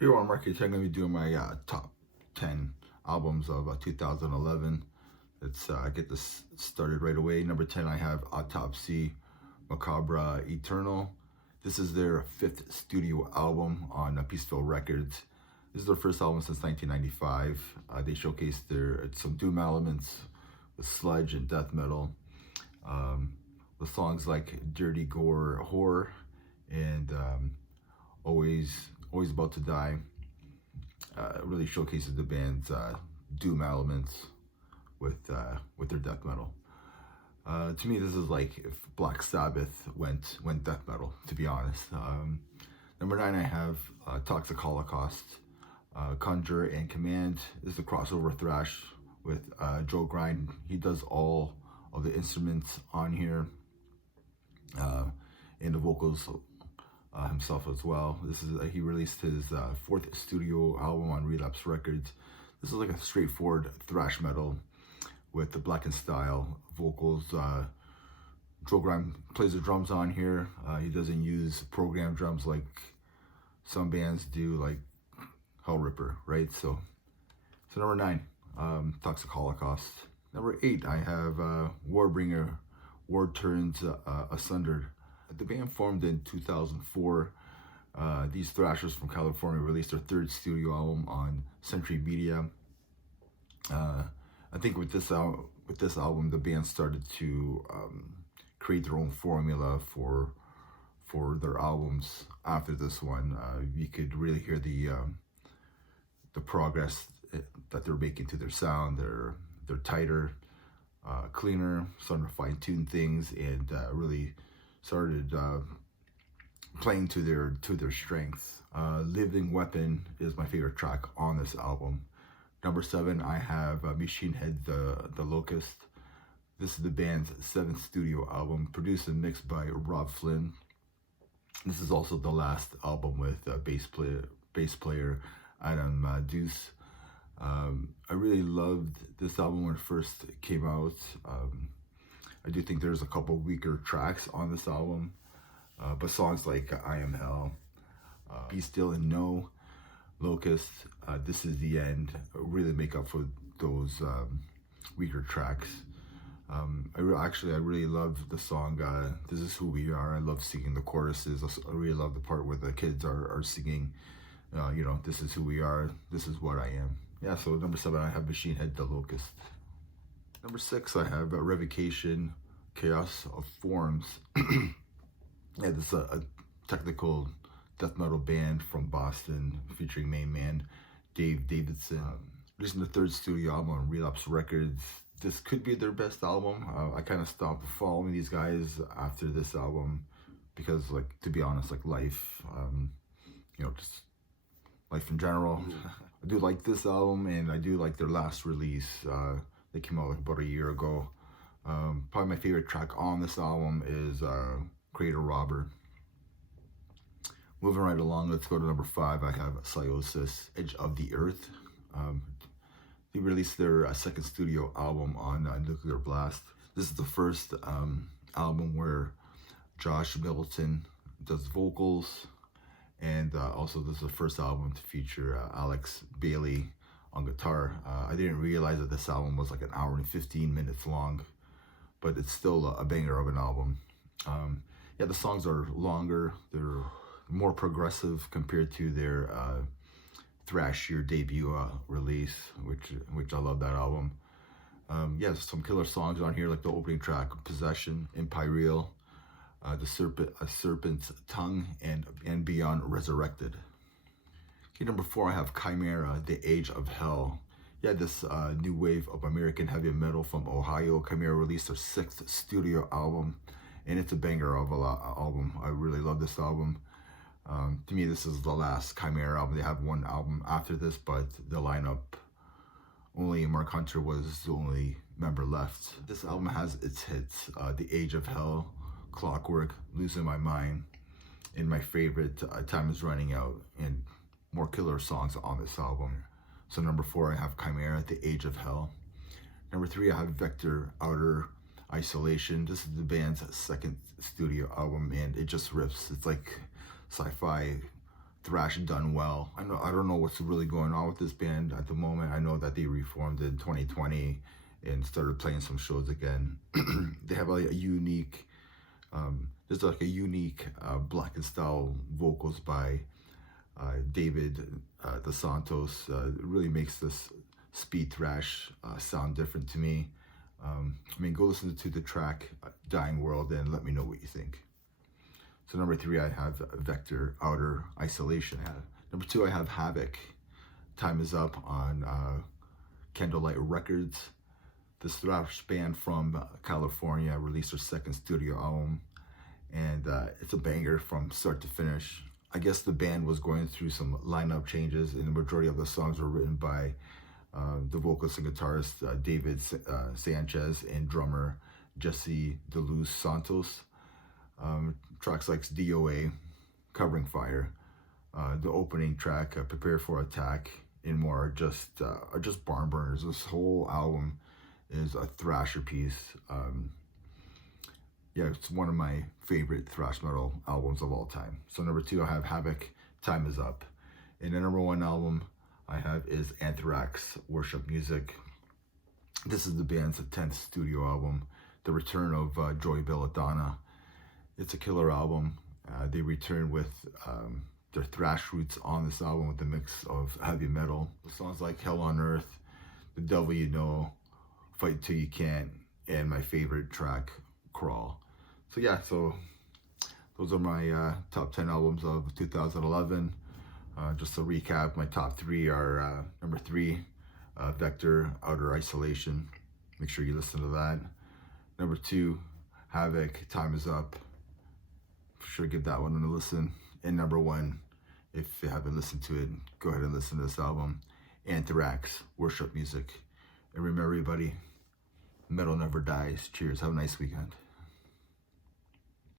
Here on Market, I'm going to be doing my top 10 albums of 2011. Let's get this started right away. Number 10, I have Autopsy, Macabre Eternal. This is their 5th studio album on Peaceville Records. This is their first album since 1995. They showcased some doom elements with sludge and death metal. With songs like Dirty Gore Horror and Always About to Die. Really showcases the band's doom elements with their death metal. To me, this is like if Black Sabbath went death metal, to be honest. Number 9, I have Toxic Holocaust, Conjure and Command. This is a crossover thrash with Joe Grind. He does all of the instruments on here and the vocals himself as well. This is he released his 4th studio album on Relapse Records. This is like a straightforward thrash metal with the blackened style vocals. Joe Grime plays the drums on here. He doesn't use programmed drums like some bands do, like Hellripper, right? So number 9, Toxic Holocaust. Number 8, I have Warbringer, War Turns Asunder. The band formed in 2004. These thrashers from California released their 3rd studio album on Century Media. I think with this album, the band started to create their own formula for their albums. After this one, you could really hear the progress that they're making to their sound. They're tighter, cleaner, starting to fine-tune things, and really started playing to their strengths. Living Weapon is my favorite track on this album. Number 7, I have Machine Head the Locust. This is the band's 7th studio album, produced and mixed by Rob Flynn. This is also the last album with bass player Adam Deuce. I really loved this album when it first came out. I do think there's a couple weaker tracks on this album, but songs like I Am Hell, Be Still and Know, Locust, This Is the End really make up for those weaker tracks. I really love the song This Is Who We Are. I love singing the choruses. I really love the part where the kids are singing, this is who we are, this is what I am. Yeah, so number 7, I have Machine Head the Locust. Number 6, I have Revocation, Chaos of Forms. Yeah, this is a technical death metal band from Boston featuring main man Dave Davidson. Releasing the 3rd studio album on Relapse Records. This could be their best album. I kind of stopped following these guys after this album because, like, to be honest, like life, just life in general. I do like this album, and I do like their last release. They came out like about a year ago. Probably my favorite track on this album is Creator Robber. Moving right along, let's go to number 5. I have Sosis, Edge of the Earth. They released their 2nd studio album on Nuclear Blast. This is the first album where Josh Middleton does vocals, and also this is the first album to feature Alex Bailey on guitar. I didn't realize that this album was like an hour and 15 minutes long, but it's still a banger of an album. Yeah, the songs are longer. They're more progressive compared to their thrashier debut release, which I love that album. Yeah, some killer songs on here, like the opening track, Possession, Imperial, A Serpent's Tongue, and Beyond Resurrected. Okay, number 4, I have Chimera, The Age of Hell. Yeah, this new wave of American heavy metal from Ohio. Chimera released their 6th studio album, and it's a banger of an album. I really love this album. To me, this is the last Chimera album. They have one album after this, but the lineup, only Mark Hunter was the only member left. This album has its hits, The Age of Hell, Clockwork, Losing My Mind, and my favorite, Time Is Running Out, and more killer songs on this album. So number 4, I have Chimera, The Age of Hell. Number 3, I have Vector, Outer Isolation. This is the band's 2nd studio album, and it just rips. It's like sci-fi thrash done well. I don't know what's really going on with this band at the moment. I know that they reformed in 2020 and started playing some shows again. They have like a unique, there's like a unique black and style vocals by David Dos Santos. It really makes this speed thrash sound different to me. I mean, go listen to the track Dying World and let me know what you think. So number 3, I have Vector, Outer Isolation. Number 2, I have Havoc, Time Is Up on Candlelight Records. This thrash band from California released their second studio album, and it's a banger from start to finish. I guess the band was going through some lineup changes, and the majority of the songs were written by the vocalist and guitarist David Sanchez and drummer Jesse DeLuz Santos. Tracks like DOA, Covering Fire, the opening track, Prepare for Attack, and more are just barn burners. This whole album is a thrasher piece. Yeah, it's one of my favorite thrash metal albums of all time. So number 2, I have Havoc, Time Is Up. And the number 1 album I have is Anthrax, Worship Music. This is the band's 10th studio album, the return of Joey Belladonna. It's a killer album. They return with their thrash roots on this album with a mix of heavy metal. The songs like Hell on Earth, The Devil You Know, Fight Till You Can't, and my favorite track, Crawl. So yeah, so those are my top 10 albums of 2011. Just to recap, my top 3 are number 3, Vector, Outer Isolation. Make sure you listen to that. Number 2, Havoc, Time Is Up. For sure give that one a listen. And number 1, if you haven't listened to it, go ahead and listen to this album, Anthrax, Worship Music. And remember everybody, metal never dies. Cheers, have a nice weekend.